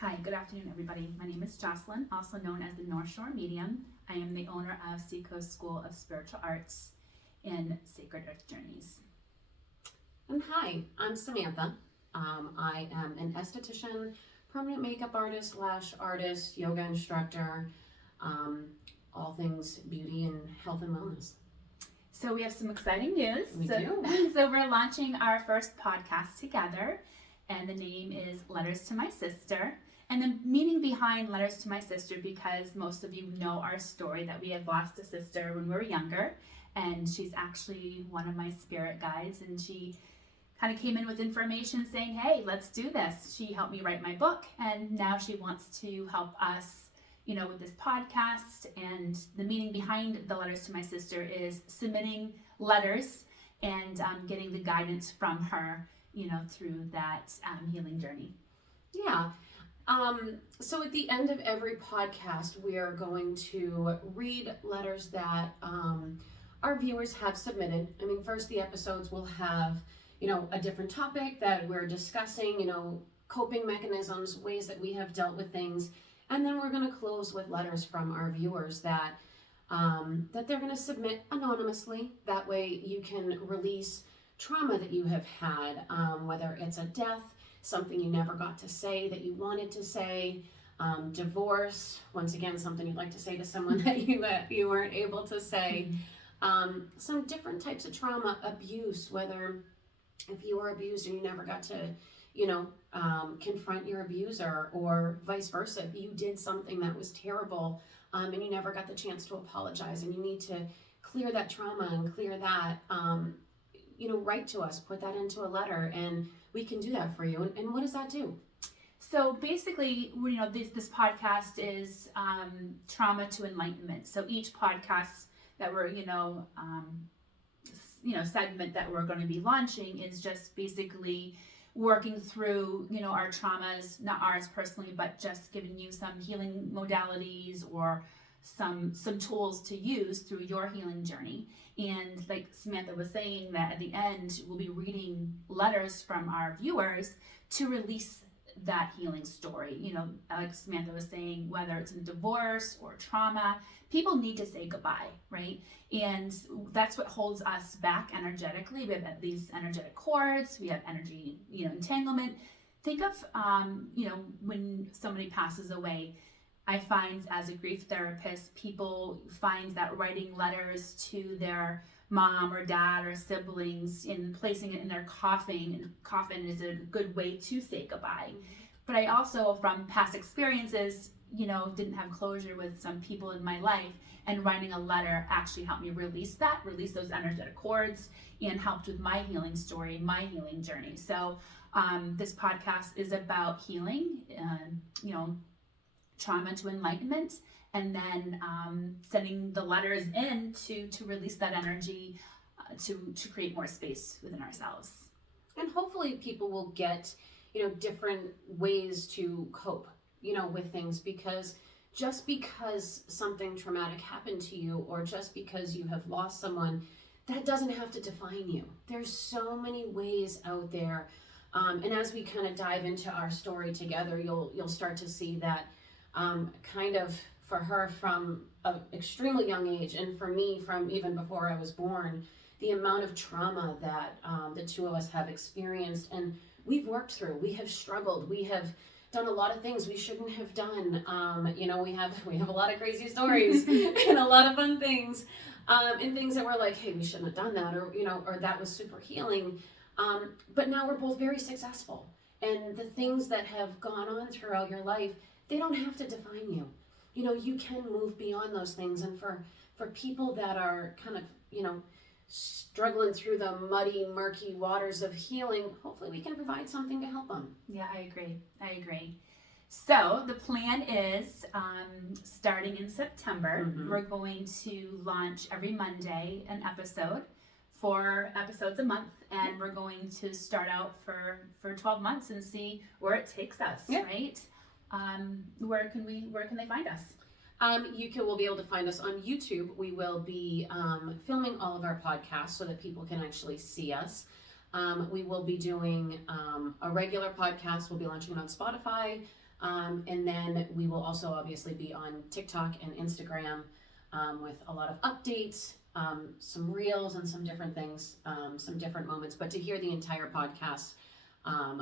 Hi, good afternoon, everybody. My name is Jocelyn, also known as the North Shore Medium. I am the owner of Seacoast School of Spiritual Arts in Sacred Earth Journeys. And hi, I'm Samantha. I am an esthetician, permanent makeup artist / artist, yoga instructor, all things beauty and health and wellness. So we have some exciting news. We do. So we're launching our first podcast together, and the name is Letters to My Sister. And the meaning behind Letters to My Sister, because most of you know our story that we had lost a sister when we were younger, and she's actually one of my spirit guides, and she kind of came in with information saying, hey, let's do this. She helped me write my book, and now she wants to help us, with this podcast. And the meaning behind the Letters to My Sister is submitting letters and getting the guidance from her, through that healing journey. Yeah. So at the end of every podcast, we are going to read letters that our viewers have submitted. First the episodes will have, a different topic that we're discussing, coping mechanisms, ways that we have dealt with things. And then we're going to close with letters from our viewers that they're going to submit anonymously. That way you can release trauma that you have had, whether it's a death, something you never got to say that you wanted to say, divorce, once again, something you'd like to say to someone that you weren't able to say, some different types of trauma, abuse, whether if you were abused and you never got to, confront your abuser, or vice versa, if you did something that was terrible and you never got the chance to apologize, and you need to clear that trauma and clear that, write to us, put that into a letter, and we can do that for you. And what does that do? So basically, this podcast is trauma to enlightenment. So each podcast that we're, segment that we're going to be launching is just basically working through, our traumas, not ours personally, but just giving you some healing modalities or some tools to use through your healing journey. And like Samantha was saying, that at the end we'll be reading letters from our viewers to release that healing story. Like Samantha was saying, whether it's a divorce or trauma, people need to say goodbye, right? And that's what holds us back energetically. We have these energetic cords, we have energy, entanglement. Think of, when somebody passes away, I find as a grief therapist, people find that writing letters to their mom or dad or siblings and placing it in their coffin is a good way to say goodbye. Mm-hmm. But I also, from past experiences, didn't have closure with some people in my life, and writing a letter actually helped me release those energetic cords, and helped with my healing story, my healing journey. So this podcast is about healing, trauma to enlightenment, and then sending the letters in to release that energy, to create more space within ourselves. And hopefully people will get, different ways to cope, with things, because just because something traumatic happened to you, or just because you have lost someone, that doesn't have to define you. There's so many ways out there. And as we kind of dive into our story together, you'll start to see that kind of for her from an extremely young age, and for me from even before I was born, the amount of trauma that the two of us have experienced and we've worked through. We have struggled. We have done a lot of things we shouldn't have done. We have a lot of crazy stories and a lot of fun things, and things that we're like, hey, we shouldn't have done that, or that was super healing. But now we're both very successful, and the things that have gone on throughout your life, they don't have to define you. You can move beyond those things. And for people that are kind of, struggling through the muddy, murky waters of healing, hopefully we can provide something to help them. Yeah, I agree. So the plan is, starting in September, we're going to launch every Monday an episode, 4 episodes a month, and we're going to start out for 12 months and see where it takes us, right? Where can they find us? Will be able to find us on YouTube. We will be filming all of our podcasts so that people can actually see us. We will be doing a regular podcast. We'll be launching it on Spotify, And then we will also obviously be on TikTok and Instagram with a lot of updates, some reels and some different things, some different moments. But to hear the entire podcast,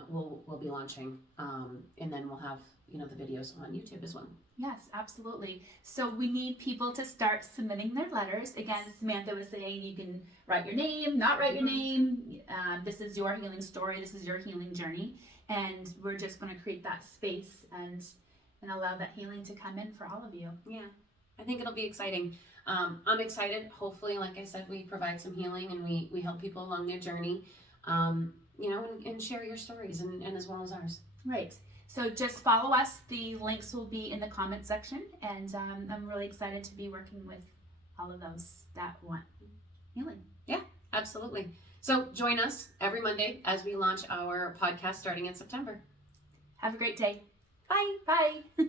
we'll be launching, and then we'll have the videos on YouTube as well. Yes, absolutely. So we need people to start submitting their letters. Again, Samantha was saying you can write your name, not write your name. This is your healing story. This is your healing journey. And we're just going to create that space and allow that healing to come in for all of you. Yeah, I think it'll be exciting. I'm excited. Hopefully, like I said, we provide some healing and we help people along their journey, and share your stories and as well as ours. Right. So just follow us. The links will be in the comment section. And I'm really excited to be working with all of those that want healing. Yeah, absolutely. So join us every Monday as we launch our podcast starting in September. Have a great day. Bye. Bye.